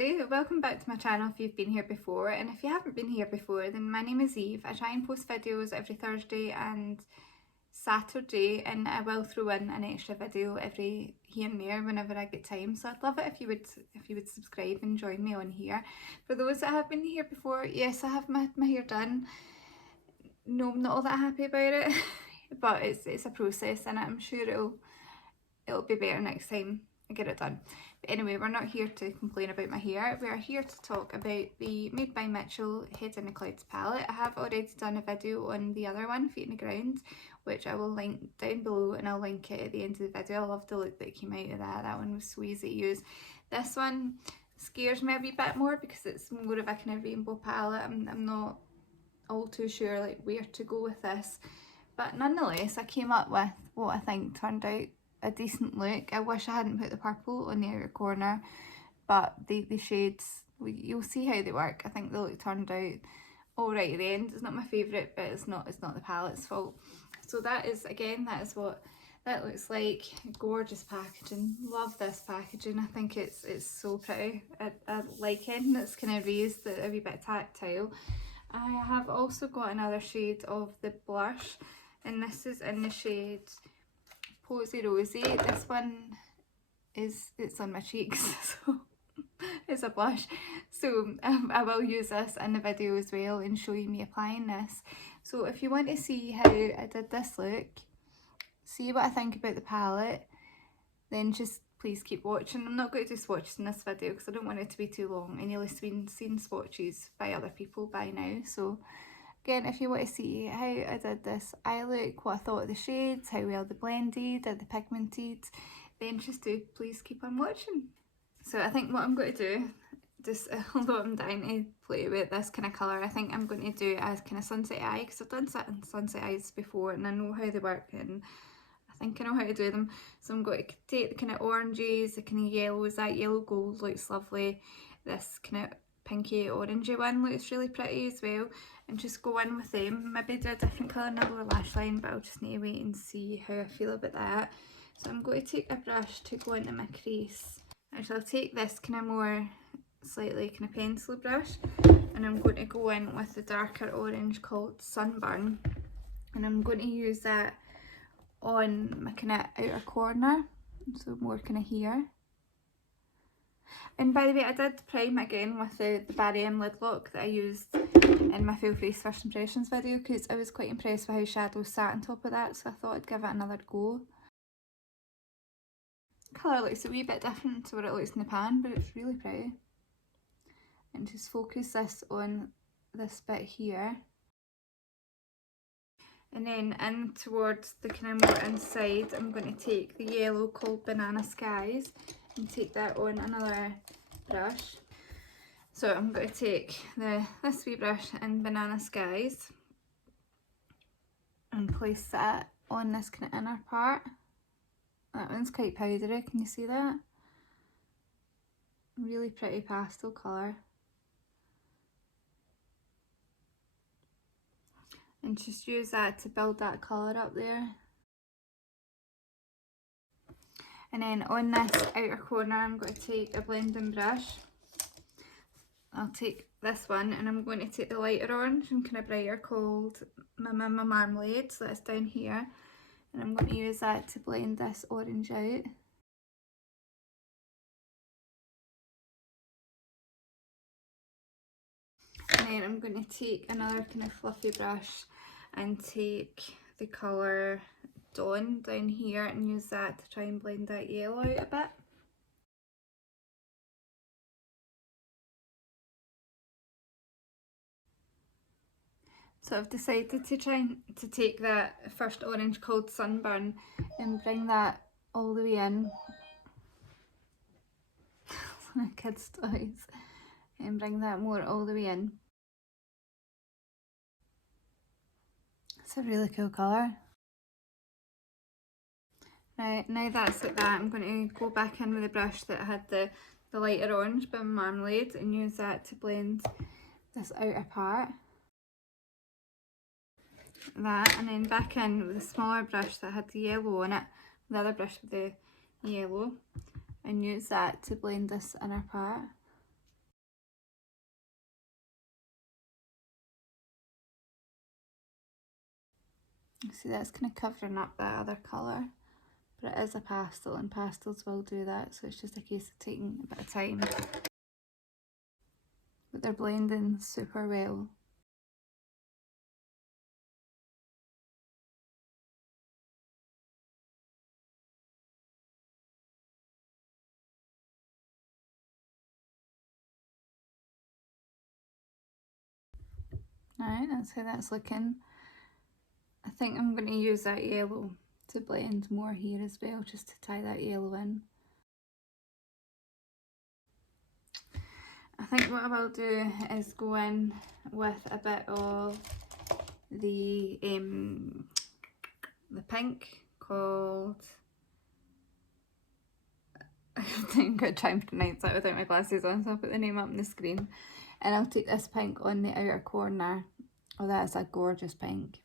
everybody, welcome back to my channel if you've been here before, and if you haven't been here before then my name is Eve. I try and post videos every Thursday and Saturday, and I will throw in an extra video every here and there whenever I get time, so I'd love it if you would subscribe and join me on here. For those that have been here before, yes, I have my hair done. No, I'm not all that happy about it but it's a process and I'm sure it'll be better next time I get it done. But anyway, we're not here to complain about my hair, we are here to talk about the Made by Mitchell Head in the Clouds palette. I have already done a video on the other one, Feet in the Ground, which I will link down below, and I'll link it at the end of the video. I love the look that came out of that one was so easy to use. This one scares me a wee bit more because it's more of a kind of rainbow palette. I'm not all too sure like where to go with this, but nonetheless I came up with what I think turned out a decent look. I wish I hadn't put the purple on the outer corner, but the shades, you'll see how they work. I think the look turned out alright at the end. It's not my favourite, but it's not the palette's fault. So that is what that looks like. Gorgeous packaging, love this packaging. I think it's so pretty. I like it, and it's kind of raised a wee bit tactile. I have also got another shade of the Blursh, and this is in the shade Posey Rosey. This one it's on my cheeks, so it's a blush. So I will use this in the video as well and show you me applying this. So if you want to see how I did this look, see what I think about the palette, then just please keep watching. I'm not going to do swatches in this video because I don't want it to be too long, and you'll have seen swatches by other people by now. So again, if you want to see how I did this eye look, what I thought of the shades, how well they blended, are they pigmented, then just do please keep on watching. So I think what I'm going to do, just although I'm dying to play with this kind of colour, I think I'm going to do as kind of sunset eye, because I've done sunset eyes before and I know how they work and I think I know how to do them. So I'm going to take the kind of oranges, the kind of yellows. That yellow gold looks lovely. This kind of pinky orangey one looks really pretty as well, and just go in with them. Maybe do a different colour in the lower lash line, but I'll just need to wait and see how I feel about that. So I'm going to take a brush to go into my crease. Actually, I'll take this kind of more slightly kind of pencil brush, and I'm going to go in with the darker orange called Sunburn, and I'm going to use that on my kind of outer corner, so more kind of here. And by the way, I did prime again with the Barry M lid lock that I used in my full face first impressions video, because I was quite impressed with how shadows sat on top of that, so I thought I'd give it another go. Colour looks a wee bit different to what it looks in the pan, but it's really pretty. And just focus this on this bit here. And then in towards the kind of more inside, I'm going to take the yellow called Banana Skies and take that on another brush. So I'm going to take this wee brush in Banana Skies and place that on this kind of inner part. That one's quite powdery, can you see that? Really pretty pastel colour. And just use that to build that colour up there. And then on this outer corner, I'm going to take a blending brush. I'll take this one and I'm going to take the lighter orange and kind of brighter called MMMMitchell, so that's down here. And I'm going to use that to blend this orange out. And then I'm going to take another kind of fluffy brush and take the colour Dawn down here and use that to try and blend that yellow out a bit. So I've decided to try to take that first orange called Sunburn and bring that all the way in. Kids' toys. And bring that more all the way in. It's a really cool colour. Now that's like that, I'm going to go back in with the brush that had the lighter orange by Marmalade and use that to blend this outer part. That, and then back in with a smaller brush that had the yellow on it, the other brush with the yellow, and use that to blend this inner part. See, that's kind of covering up that other colour, but it is a pastel and pastels will do that, so it's just a case of taking a bit of time. But they're blending super well. Alright, that's how that's looking. I think I'm going to use that yellow to blend more here as well, just to tie that yellow in. I think what I will do is go in with a bit of the pink called, I think I'm going to try and pronounce that without my glasses on, so I'll put the name up on the screen. And I'll take this pink on the outer corner. Oh, that's a gorgeous pink.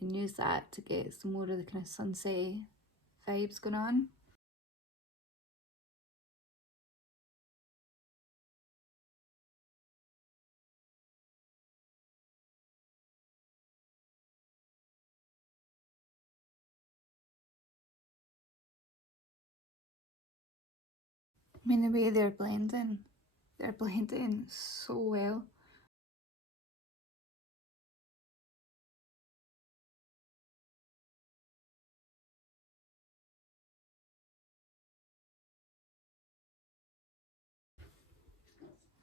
And use that to get some more of the kind of sunset vibes going on. I mean, the way they're blending so well.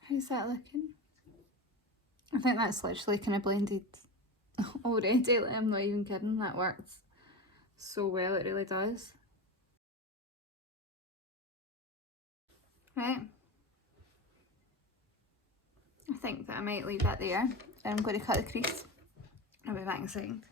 How's that looking? I think that's literally kind of blended already. Like, I'm not even kidding, that works so well, it really does. Right, I think that I might leave that there. I'm going to cut the crease. I'll be back in a second.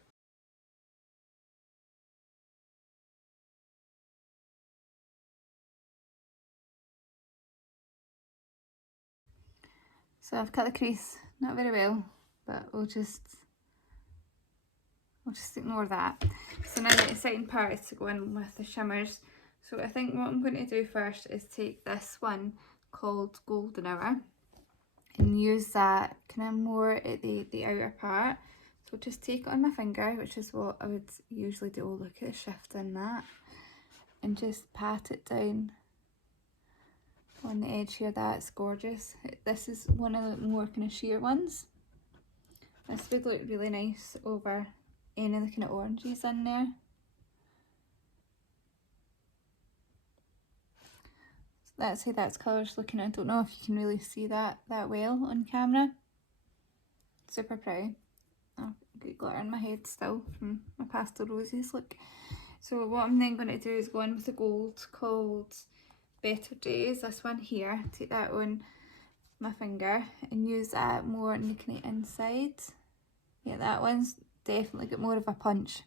So I've cut the crease, not very well, but we'll just ignore that. So now the exciting part is to go in with the shimmers. So I think what I'm going to do first is take this one called Golden Hour and use that kind of more at the outer part. So just take it on my finger, which is what I would usually do. Oh, look at the shift in that. And just pat it down on the edge here. That's gorgeous. This is one of the more kind of sheer ones. This would look really nice over any of the kind of oranges in there. So that's how that colour's looking. I don't know if you can really see that well on camera. Super pretty. I've got glitter in my head still from my pastel roses, look. So what I'm then going to do is go in with the gold called Better Days, this one here. Take that on my finger and use that more on the kind of inside. Yeah, that one's definitely got more of a punch.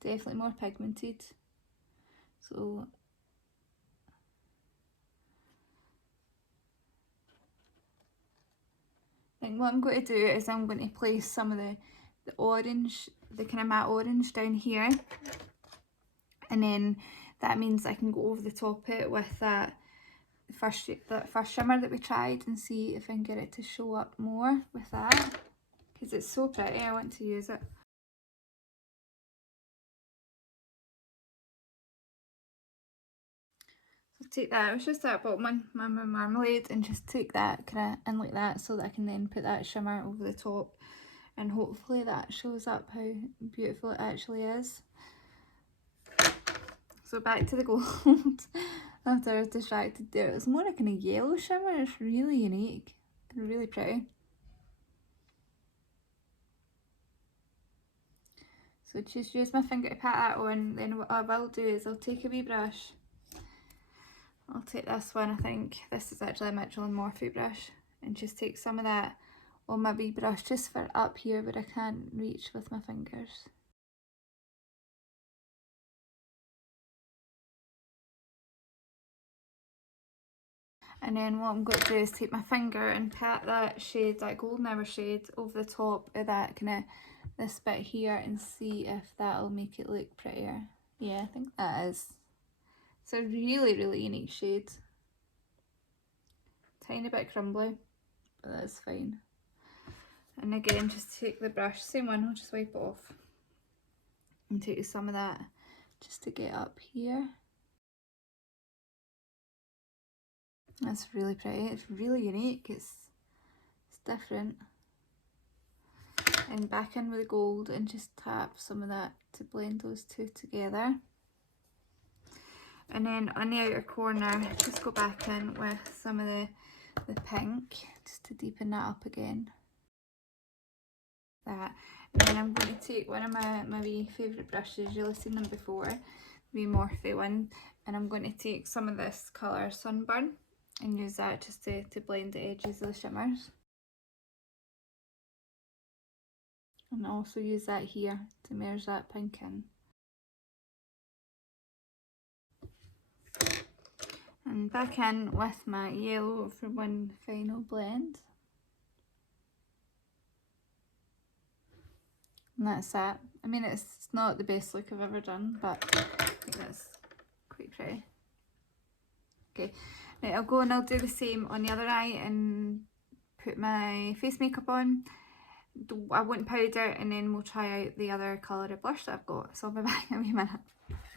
Definitely more pigmented. So I think what I'm going to do is I'm going to place some of the orange, the kind of matte orange down here, and then that means I can go over the top of it with that first shimmer that we tried and see if I can get it to show up more with that, because it's so pretty. I want to use it. So take that, it was just that bottom one, my marmalade, and just take that kind of in like that so that I can then put that shimmer over the top, and hopefully that shows up how beautiful it actually is. So back to the gold. After I was distracted there, it's more like a kind of yellow shimmer. It's really unique and really pretty. So just use my finger to pat that on. Then what I will do is I'll take a wee brush. I'll take this one, I think. This is actually a Mitchell and Morphe brush. And just take some of that on my wee brush just for up here where I can't reach with my fingers. And then what I'm going to do is take my finger and pat that shade, that Golden Hour shade, over the top of that kind of this bit here and see if that'll make it look prettier. Yeah, I think that is. It's a really, really unique shade. Tiny bit crumbly, but that's fine. And again, just take the brush, same one, I'll just wipe it off. and take some of that just to get up here. That's really pretty. It's really unique. It's different. And back in with the gold and just tap some of that to blend those two together. And then on the outer corner, just go back in with some of the pink, just to deepen that up again. That. And then I'm going to take one of my wee favourite brushes, you'll have seen them before, the wee Morphe one, and I'm going to take some of this colour Sunburn and use that just to blend the edges of the shimmers. And also use that here to merge that pink in. And back in with my yellow for one final blend. And that's that. I mean, it's not the best look I've ever done, but I think that's quite pretty. Okay, right, I'll go and I'll do the same on the other eye and put my face makeup on. I won't powder, and then we'll try out the other colour of blush that I've got. So I'll be back in a wee minute.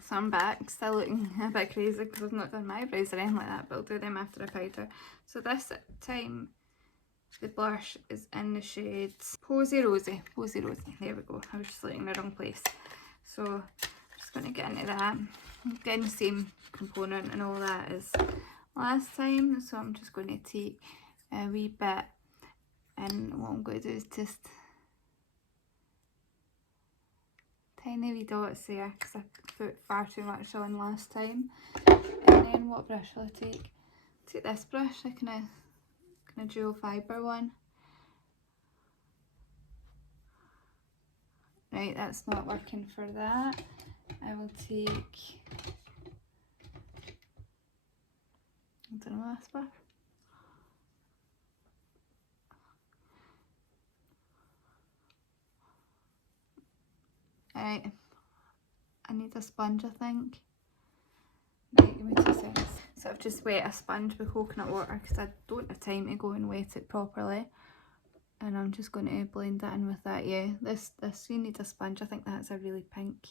So I'm back, still looking a bit crazy because I've not done my eyebrows or anything like that, but I'll do them after I powder. So this time, the blush is in the shade Posey Rosey. Posey Rosey, there we go. I was just looking in the wrong place. So I'm just going to get into that. I'm getting the same component and all that as last time. So I'm just going to take a wee bit, and what I'm going to do is just tiny wee dots there because I put far too much on last time. And then what brush will I take? Take this brush, I kind of dual fibre one. Right, that's not working for that. I will take, I don't know, this brush. Alright, I need a sponge, I think. Right, give me 2 seconds. So I've just wet a sponge with coconut water because I don't have time to go and wet it properly. And I'm just going to blend that in with that. Yeah, this you need a sponge. I think that's a really pink.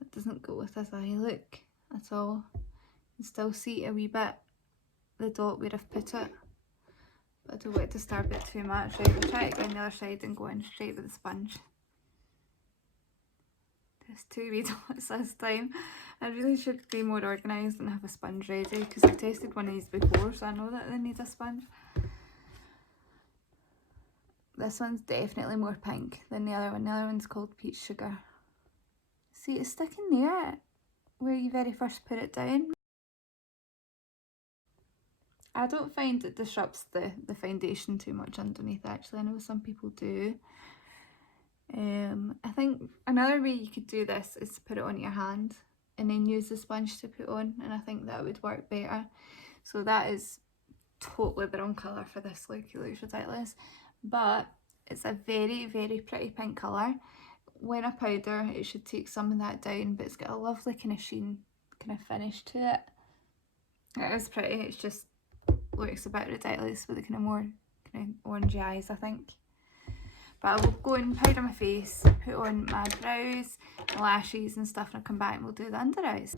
It doesn't go with this eye look at all. You can still see a wee bit the dot where I've put it, but I don't want it to disturb it too much. Right, we'll try it again the other side and go in straight with the sponge. Just 2 wee dots this time. I really should be more organised and have a sponge ready because I've tested one of these before, so I know that they need a sponge. This one's definitely more pink than the other one. The other one's called Peach Sugar. See, it's sticking there where you very first put it down. I don't find it disrupts the foundation too much underneath, actually. I know some people do. I think another way you could do this is to put it on your hand and then use the sponge to put on, and I think that would work better. So that is totally the wrong colour for this look. It looks ridiculous, but it's a very, very pretty pink colour. When I powder, it should take some of that down, but it's got a lovely kind of sheen, kind of finish to it. It is pretty, it's just looks a bit ridiculous with the kind of more kind of orangey eyes, I think. But I will go and powder my face, put on my brows, my lashes and stuff, and I'll come back and we'll do the under eyes.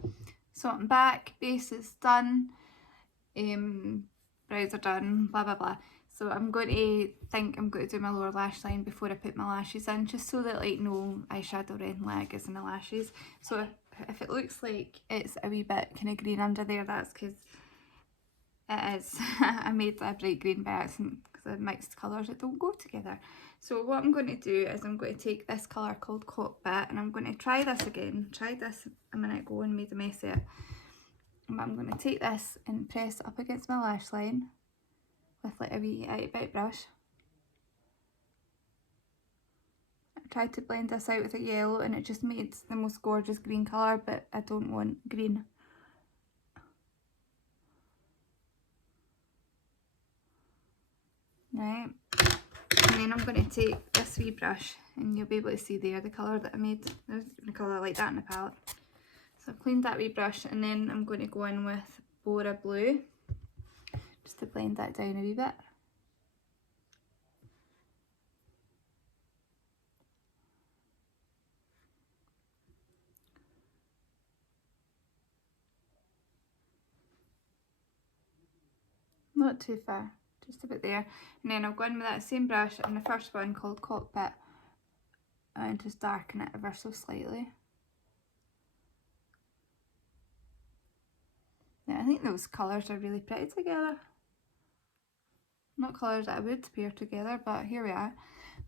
So I'm back, base is done, brows are done, blah blah blah. So I'm going to do my lower lash line before I put my lashes in, just so that like no eyeshadow or anything like is in the lashes. So if it looks like it's a wee bit kind of green under there, that's because it is. I made a bright green by accident because I mixed colours that don't go together. So what I'm going to do is I'm going to take this colour called Cockpit, and I'm going to try this again. Tried this a minute ago and made a mess of it. But I'm going to take this and press it up against my lash line with like a wee itty bit brush. I tried to blend this out with a yellow and it just made the most gorgeous green colour, but I don't want green. Right, and then I'm going to take this wee brush and you'll be able to see there the colour that I made. There's a colour like that in the palette. So I've cleaned that wee brush, and then I'm going to go in with Bora Blue just to blend that down a wee bit. not too far, just about there. And then I'll go in with that same brush and the first one called Cockpit and just darken it ever so slightly. Yeah, I think those colours are really pretty together. Not colours that I would pair together, but here we are.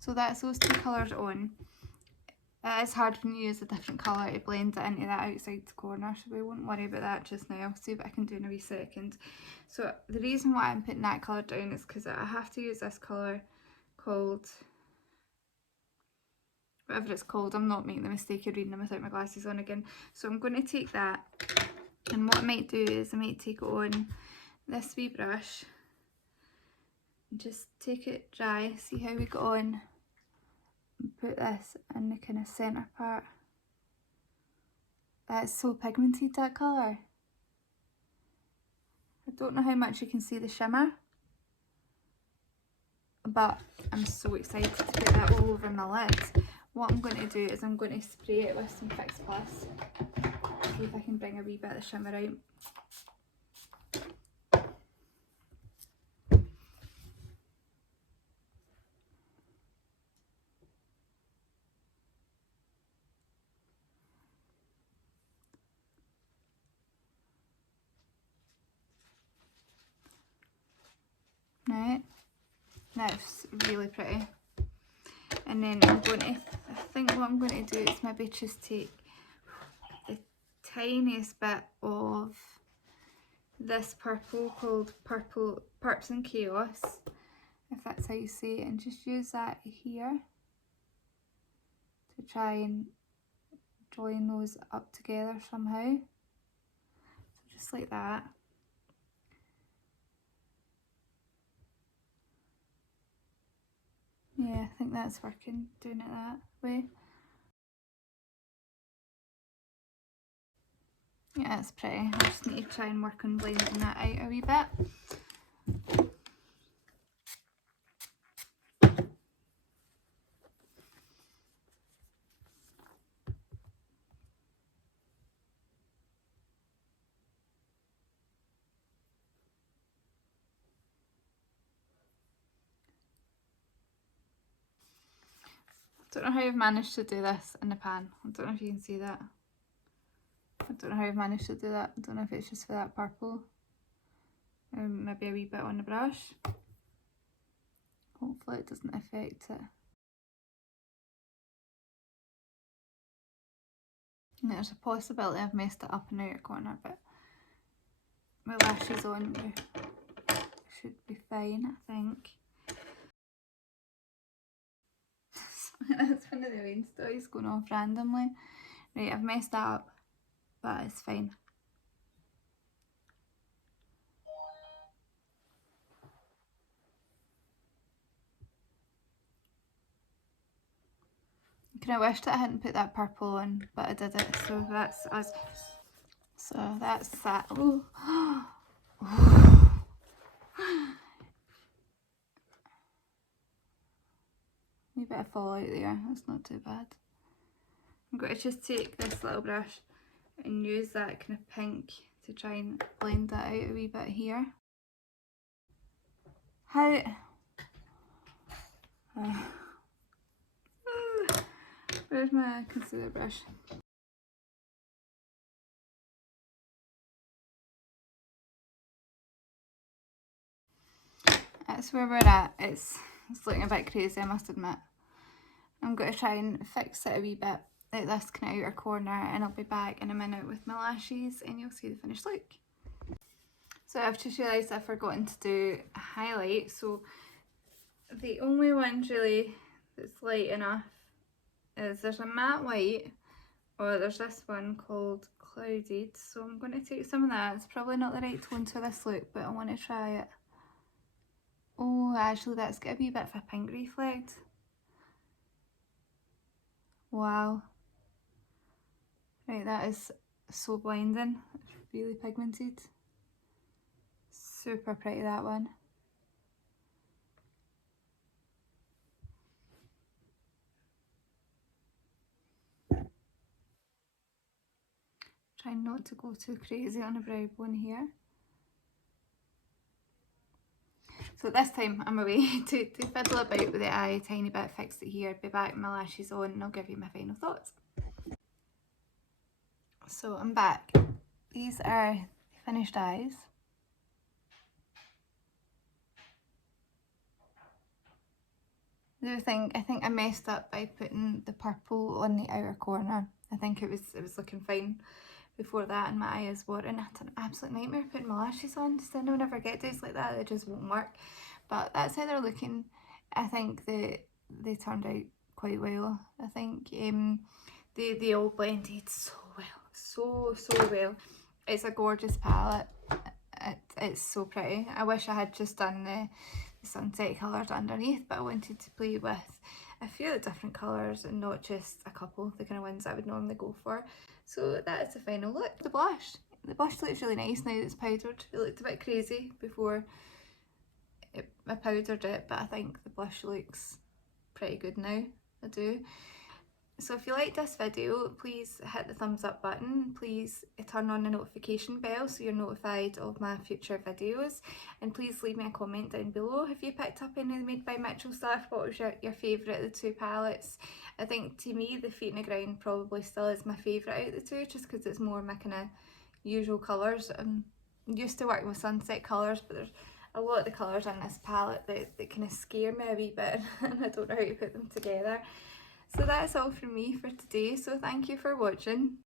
So that's those two colours on. It is hard when you use a different colour to blend it into that outside corner, so we won't worry about that just now. I'll see what I can do in a wee second. So the reason why I'm putting that colour down is because I have to use this colour called, whatever it's called. I'm not making the mistake of reading them without my glasses on again. So I'm going to take that, and what I might do is I might take it on this wee brush and just take it dry, see how we got on. Put this in the kind of centre part. That's so pigmented, that colour. I don't know how much you can see the shimmer, but I'm so excited to put that all over my lids. What I'm going to do is I'm going to spray it with some Fix Plus. See if I can bring a wee bit of the shimmer out. Right, that's really pretty. And then I'm going to, I think what I'm going to do is maybe just take the tiniest bit of this purple called Purps and Chaos, if that's how you say it, and just use that here to try and join those up together somehow. So just like that. Yeah, I think that's working, doing it that way. Yeah, that's pretty. I just need to try and work on blending that out a wee bit. I don't know how I've managed to do this in the pan. I don't know if you can see that. I don't know how I've managed to do that. I don't know if it's just for that purple. Or maybe a wee bit on the brush. Hopefully it doesn't affect it. And there's a possibility I've messed it up in the outer corner, but my lashes on should be fine, I think. That's one of the rain stories going off randomly. Right, I've messed that up, but it's fine. I wish that I hadn't put that purple on, but I did it, so that's us. So that's that. Oh. Maybe bit of fallout there, that's not too bad. I'm going to just take this little brush and use that kind of pink to try and blend that out a wee bit here. How... Where's my concealer brush? That's where we're at. It's looking a bit crazy, I must admit. I'm going to try and fix it a wee bit at this kind of outer corner, and I'll be back in a minute with my lashes and you'll see the finished look. So I've just realised I've forgotten to do a highlight, so the only one really that's light enough is there's a matte white, or there's this one called Clouded, so I'm going to take some of that. It's probably not the right tone for this look, but I want to try it. Oh, actually that's got a wee bit of a pink reflect. Wow. Right, that is so blinding. It's really pigmented. Super pretty, that one. Try not to go too crazy on the brow bone here. So this time I'm away to fiddle about with the eye a tiny bit, fix it here, be back with my lashes on, and I'll give you my final thoughts. So I'm back. These are the finished eyes. The other thing, I think I messed up by putting the purple on the outer corner. I think it was looking fine before that, and my eye is watering. It's an absolute nightmare putting my lashes on. Just I never get days like that. It just won't work. But that's how they're looking. I think they turned out quite well. I think they all blended so well, so well. It's a gorgeous palette. It's so pretty. I wish I had just done the sunset colours underneath, but I wanted to play with a few of the different colours and not just a couple, the kind of ones I would normally go for. So that is the final look. The blush looks really nice now that it's powdered. It looked a bit crazy before I powdered it, but I think the blush looks pretty good now. I do. So if you liked this video, please hit the thumbs up button, please turn on the notification bell so you're notified of my future videos, and please leave me a comment down below. Have you picked up any of the Made by Mitchell stuff? What was your favourite of the two palettes? I think to me the Feet in the Ground probably still is my favourite out of the two, just because it's more my kind of usual colours. I'm used to working with sunset colours, but there's a lot of the colours in this palette that kind of scare me a wee bit and I don't know how to put them together. So that's all from me for today, so thank you for watching.